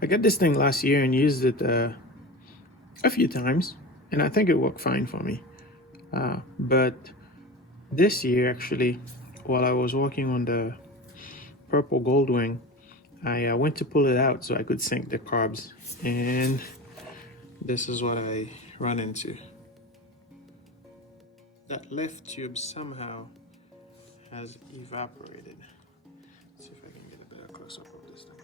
I got this thing last year and used it a few times, and I think it worked fine for me. But this year, actually, while I was working on the purple Goldwing, I went to pull it out so I could sync the carbs, and this is what I run into. That left tube somehow has evaporated. Let's see if I can get a better close-up of this thing.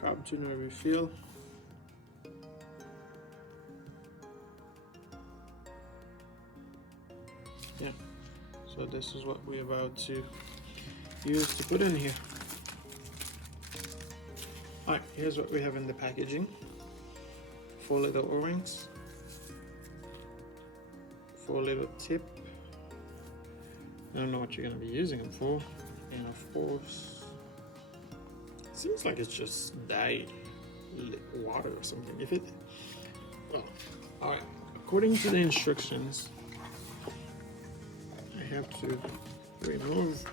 Carb tuner refill. Yeah, so this is what we're about to use to put in here. Alright, here's what we have in the packaging. 4 little O-rings, 4 little tip. I don't know what you're going to be using them for, and of course, it seems like it's just dyed water or something. If it, well, alright, according to the instructions, I have to remove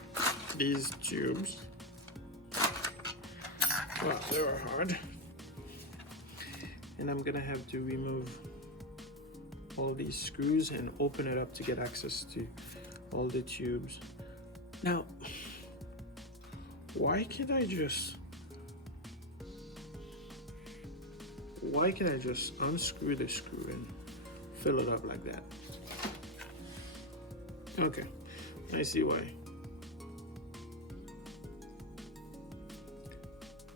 these tubes. Wow, they were hard. And I'm gonna have to remove all these screws and open it up to get access to all the tubes. Now, why can't I just unscrew the screw and fill it up like that? Okay, I see why.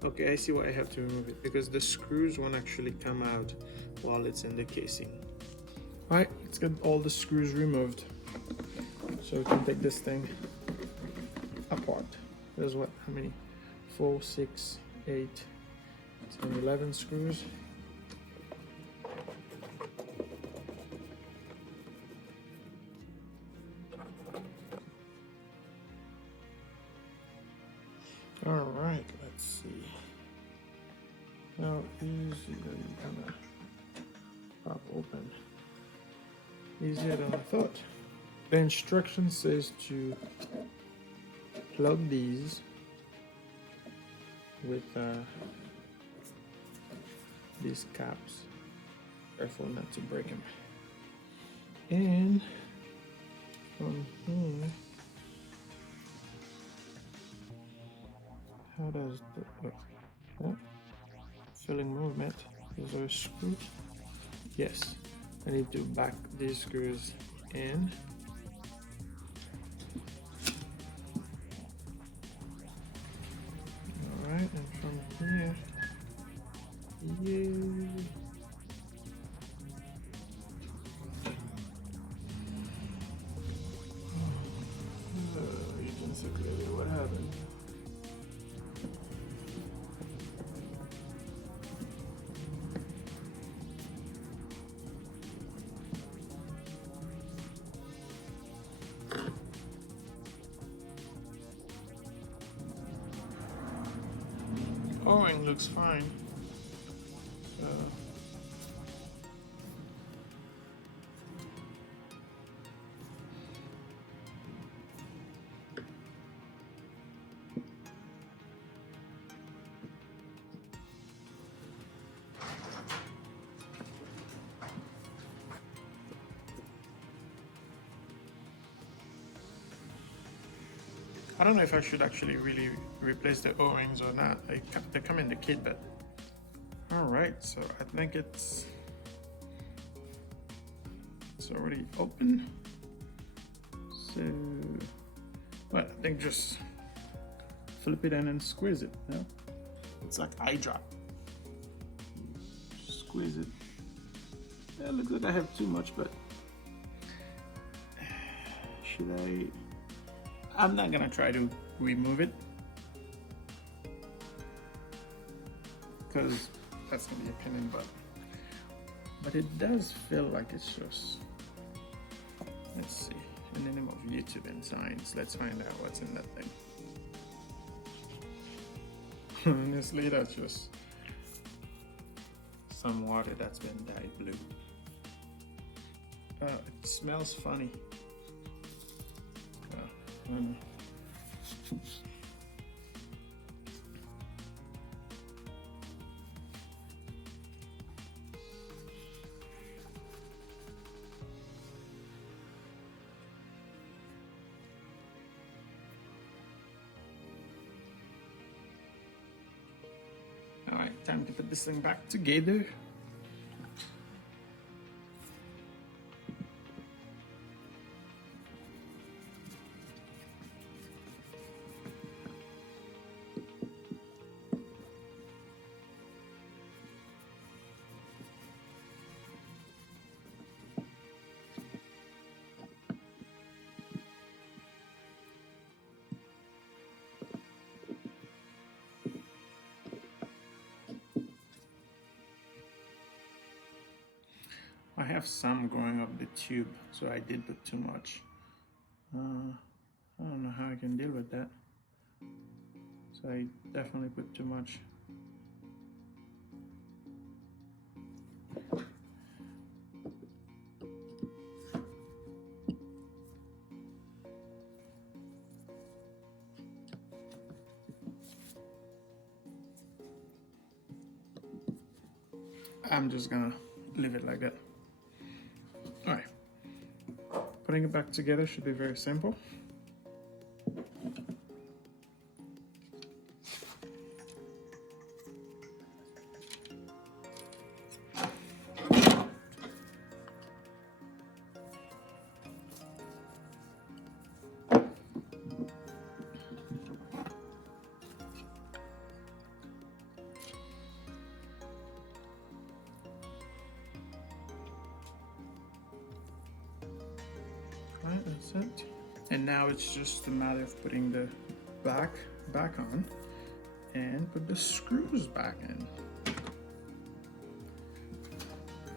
Okay, I see why I have to remove it, because the screws won't actually come out while it's in the casing. Alright, let's get all the screws removed so we can take this thing apart. There's what, how many? 4, 6, 8, 10, 11 screws. Alright, let's see. How easy are you gonna pop open? Easier than I thought. The instruction says to plug these with these caps. Careful not to break them. And from here, how does the filling movement? Is there a screw? Yes, I need to back these screws in. Alright, and from here, yay! You can see clearly what happened. O-ring looks fine. I don't know if I should actually really replace the O-rings or not. They come in the kit, but alright, so I think it's already open. So, well, I think just flip it in and squeeze it. You know? It's like eye drop. Squeeze it. Yeah, it looks like I have too much, but should I? I'm not gonna try to remove it because that's gonna be a pain in the butt. But it does feel like it's just. Let's see. In the name of YouTube and science, let's find out what's in that thing. Honestly, that's just some water that's been dyed blue. It smells funny. funny. All right, time to put this thing back together. I have some going up the tube, so I did put too much. I don't know how I can deal with that. So I definitely put too much. I'm just gonna leave it like that. All right, putting it back together should be very simple. Right, that's it. And now it's just a matter of putting the back on and put the screws back in.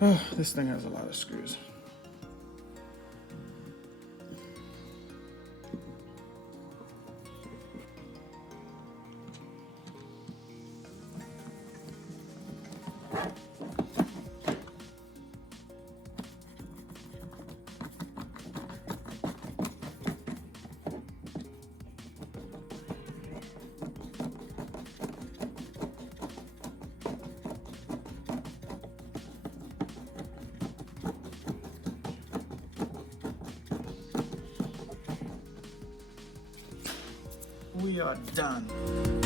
Oh, this thing has a lot of screws. We are done.